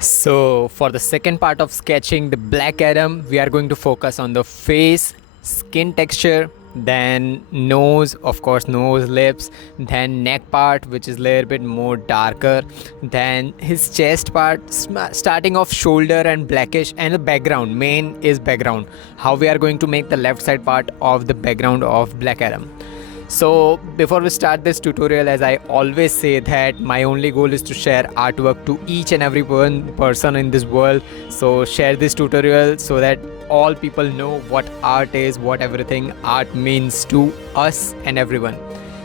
So, for the second part of sketching the Black Adam, we are going to focus on the face, skin texture, then nose, of course, nose, lips, then neck part, which is a little bit more darker, then his chest part, starting off shoulder and blackish, and the background. Main is background. How we are going to make the left side part of the background of Black Adam. So before we start this tutorial, as I always say that my only goal is to share artwork to each and every one person in this world. So share this tutorial so that all people know what art is, what everything art means to us and everyone.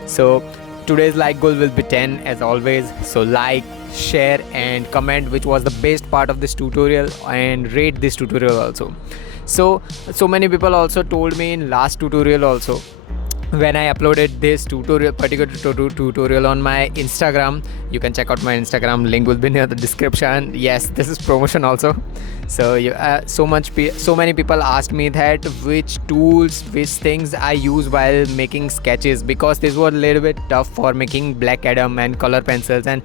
So today's like goal will be 10 as always. So like, share and comment which was the best part of this tutorial, and rate this tutorial also. So many people also told me in last tutorial also, when I uploaded this particular tutorial on my Instagram. You can check out my Instagram, link will be near the description. Yes, this is promotion also. So so many people asked me that which tools, which things I use while making sketches, because this was a little bit tough for making Black Adam and color pencils and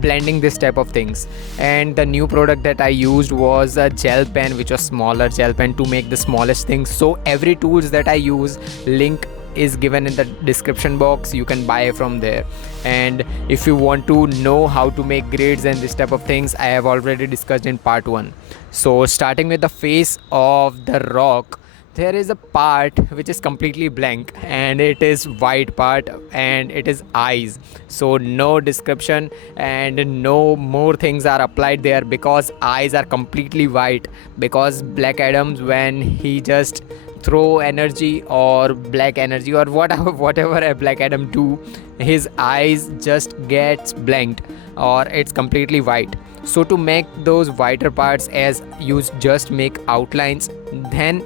blending this type of things. And the new product that I used was a gel pen, which was smaller gel pen to make the smallest things. So every tools that I use, link is given in the description box. You can buy from there. And if you want to know how to make grids and this type of things, I have already discussed in part 1. So starting with the face of the rock, there is a part which is completely blank, and it is white part, and it is eyes. So no description and no more things are applied there, because eyes are completely white. Because Black Adams, when he just throw energy or black energy or whatever a Black Adam do, his eyes just gets blanked or it's completely white. So to make those whiter parts, as you just make outlines, then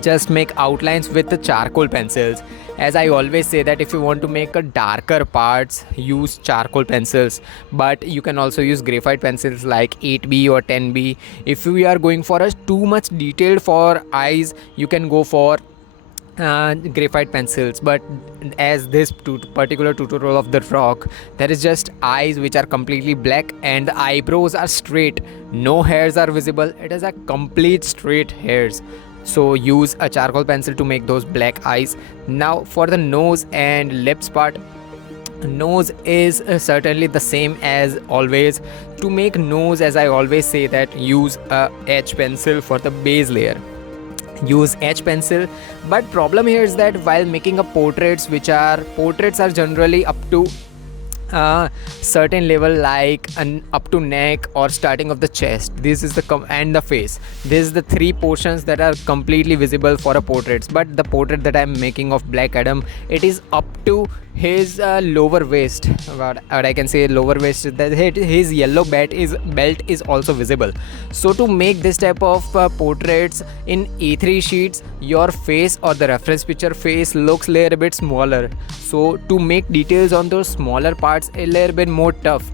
just make outlines with the charcoal pencils. As I always say that if you want to make a darker parts, use charcoal pencils, but you can also use graphite pencils like 8B or 10B. If we are going for a too much detailed for eyes, you can go for graphite pencils. But as this particular tutorial of the rock, there is just eyes which are completely black, and the eyebrows are straight, no hairs are visible. It is a complete straight hairs. So use a charcoal pencil to make those black eyes. Now for the nose and lips part, nose is certainly the same as always. To make nose, as I always say that use a H pencil for the base layer. Use H pencil. But problem here is that while making a portraits are generally up to certain level, like an up to neck or starting of the chest. This is the and the face. This is the three portions that are completely visible for a portraits. But the portrait that I'm making of Black Adam, it is up to his lower waist. What I can say lower waist, that his yellow belt is also visible. So to make this type of portraits in A3 sheets, your face or the reference picture face looks a little bit smaller. So to make details on those smaller parts a little bit more tough,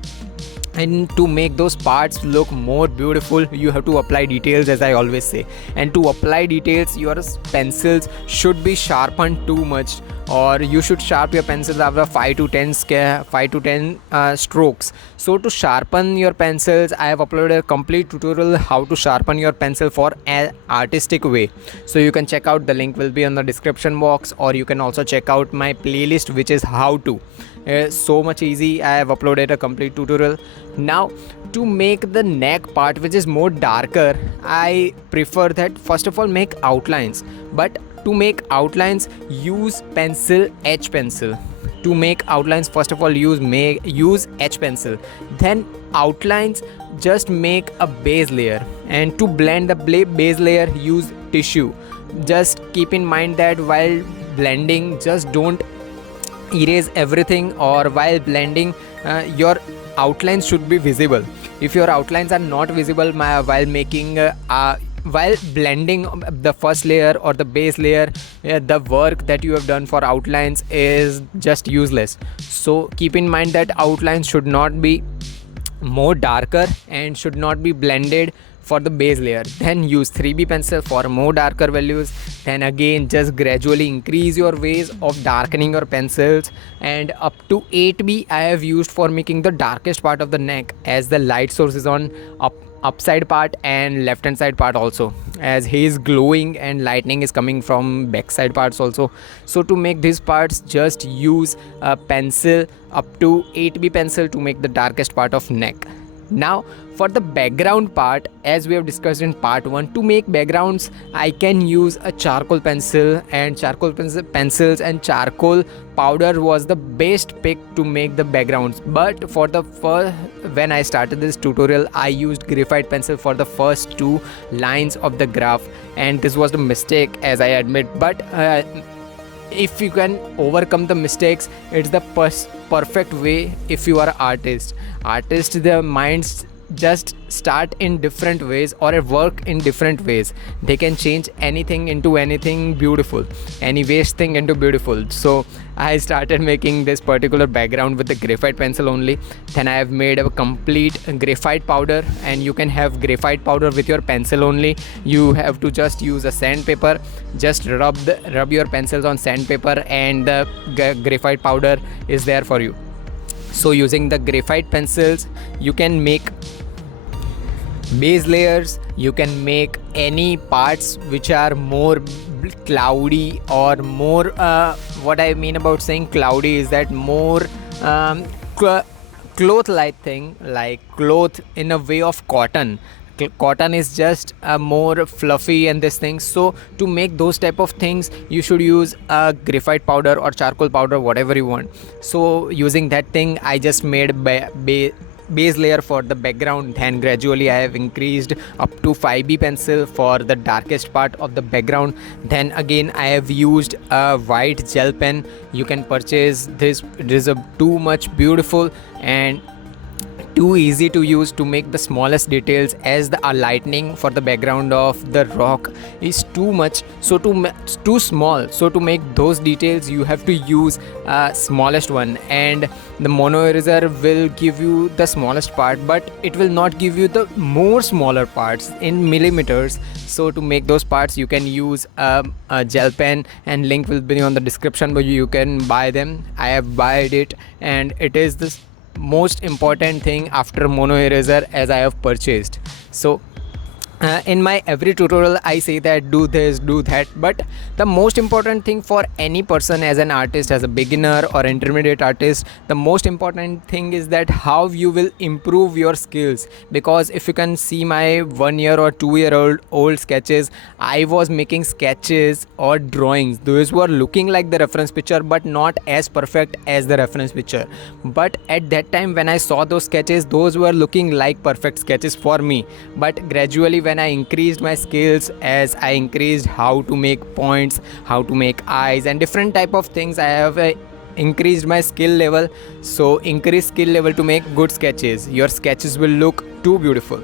and to make those parts look more beautiful, you have to apply details, as I always say. And to apply details, your pencils should be sharpened too much, or you should sharpen your pencils after 5 to 10 strokes. So to sharpen your pencils, I have uploaded a complete tutorial how to sharpen your pencil for an artistic way. So you can check out, the link will be on the description box, or you can also check out my playlist, which is how to. So much easy. I have uploaded a complete tutorial. Now to make the neck part, which is more darker, I prefer that first of all make outlines. But to make outlines, use pencil, H pencil. To make outlines, first of all use H pencil. Then outlines, just make a base layer. And to blend the base layer, use tissue. Just keep in mind that while blending, just don't erase everything, or while blending your outlines should be visible. If your outlines are not visible while making while blending the first layer or the base layer, the work that you have done for outlines is just useless. So keep in mind that outlines should not be more darker and should not be blended for the base layer. Then use 3B pencil for more darker values. Then again just gradually increase your ways of darkening your pencils, and up to 8B I have used for making the darkest part of the neck, as the light source is on upside part and left hand side part also, as he is glowing and lightning is coming from backside parts also. So to make these parts, just use a pencil up to 8B pencil to make the darkest part of neck. Now for the background part, as we have discussed in part 1, to make backgrounds I can use a charcoal pencil, and pencils and charcoal powder was the best pick to make the backgrounds. But for the first, when I started this tutorial, I used graphite pencil for the first 2 lines of the graph, and this was the mistake, as I admit. But if you can overcome the mistakes, it's the perfect way. If you are an artist, their minds just start in different ways or work in different ways. They can change anything into anything beautiful, any waste thing into beautiful. So I started making this particular background with the graphite pencil only. Then I have made a complete graphite powder, and you can have graphite powder with your pencil only. You have to just use a sandpaper, just rub your pencils on sandpaper, and the graphite powder is there for you. So using the graphite pencils, you can make base layers, you can make any parts which are more cloudy or more what I mean about saying cloudy is that more cloth like thing, like cloth in a way of cotton. Cotton is just more fluffy and this thing. So to make those type of things, you should use a graphite powder or charcoal powder, whatever you want. So using that thing, I just made base layer for the background. Then gradually I have increased up to 5B pencil for the darkest part of the background. Then again I have used a white gel pen. You can purchase this. It is too much beautiful and too easy to use to make the smallest details, as the lightning for the background of the rock is too much, so too small. So to make those details, you have to use smallest one, and the mono eraser will give you the smallest part, but it will not give you the more smaller parts in millimeters. So to make those parts, you can use a gel pen, and link will be on the description, but you can buy them. I have bought it, and it is the most important thing after mono eraser as I have purchased. So in my every tutorial I say that do this, do that, but the most important thing for any person, as an artist, as a beginner or intermediate artist, the most important thing is that how you will improve your skills. Because if you can see my 1 year or 2 year old sketches, I was making sketches or drawings, those were looking like the reference picture but not as perfect as the reference picture. But at that time when I saw those sketches, those were looking like perfect sketches for me. But gradually when I increased my skills, as I increased how to make points, how to make eyes and different type of things, I have increased my skill level. So increase skill level to make good sketches. Your sketches will look too beautiful.